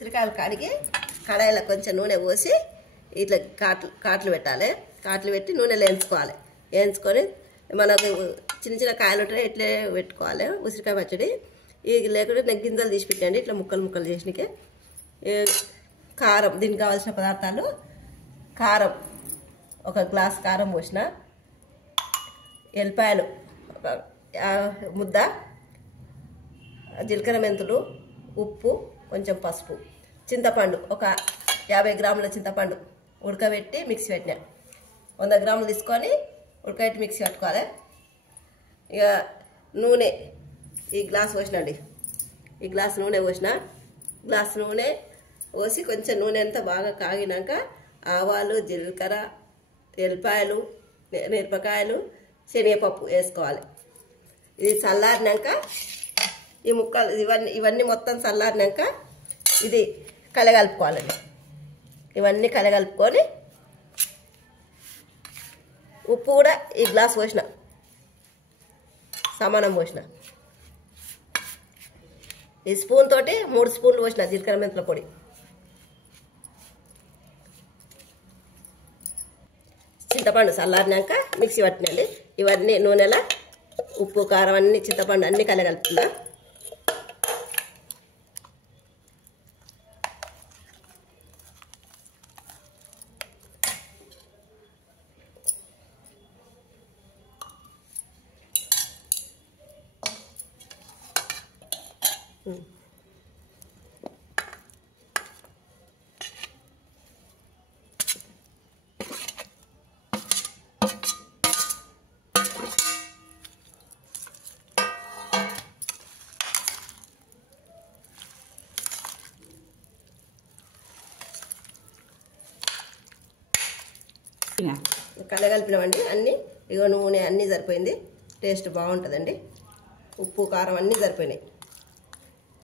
ఉసిరికాయలు కడిగి కడాయిలో కొంచెం నూనె పోసి ఇట్లా కాట్లు పెట్టాలి. కాట్లు పెట్టి నూనెలో వేయించుకోవాలి. వేయించుకొని మనకు చిన్న చిన్న కాయలు ఉంటాయి ఇట్లే పెట్టుకోవాలి. ఉసిరికాయ పచ్చడి ఇది లేకుంటే నేను గింజలు తీసి పెట్టండి ఇట్లా ముక్కలు ముక్కలు చేసినకే. కారం, దీనికి కావాల్సిన పదార్థాలు: కారం, ఒక గ్లాస్ కారం పోసిన, ఎల్లిపాయలు ఒక ముద్ద, జీలకర్ర మెంతులు, ఉప్పు, కొంచెం పసుపు, చింతపండు ఒక 50 గ్రాముల చింతపండు ఉడకబెట్టి మిక్సీ పెట్టినా. 100 గ్రాములు తీసుకొని ఉడకబెట్టి మిక్సీ పెట్టుకోవాలి. ఇక నూనె ఈ గ్లాస్ పోసినండి, ఈ గ్లాస్ నూనె పోసిన. గ్లాస్ నూనె పోసి కొంచెం నూనె అంతా బాగా కాగినాక ఆవాలు, జీలకర్ర, ఎల్లిపాయలు, మిరపకాయలు, శనగపప్పు వేసుకోవాలి. ఇది చల్లారినాక ఈ ముక్కలు ఇవన్నీ మొత్తం చల్లారినాక ఇది కలగలుపుకోవాలండి. ఇవన్నీ కలగలుపుకొని ఉప్పు కూడా ఈ గ్లాస్ పోసిన, సమానం పోసిన. ఈ స్పూన్ తోటి 3 స్పూన్లు పోసిన జీలకర్ర మెంతుల పొడి. చింతపండు చల్లారినాక మిక్సీ పట్టినండి. ఇవన్నీ నూనెలా ఉప్పు, కారం అన్నీ చింతపండు అన్నీ కలగలుపుతున్నా. కలగలిపినామండి అన్నీ. ఇగో నూనె అన్నీ సరిపోయింది. టేస్ట్ బాగుంటుందండి. ఉప్పు, కారం అన్నీ సరిపోయినాయి.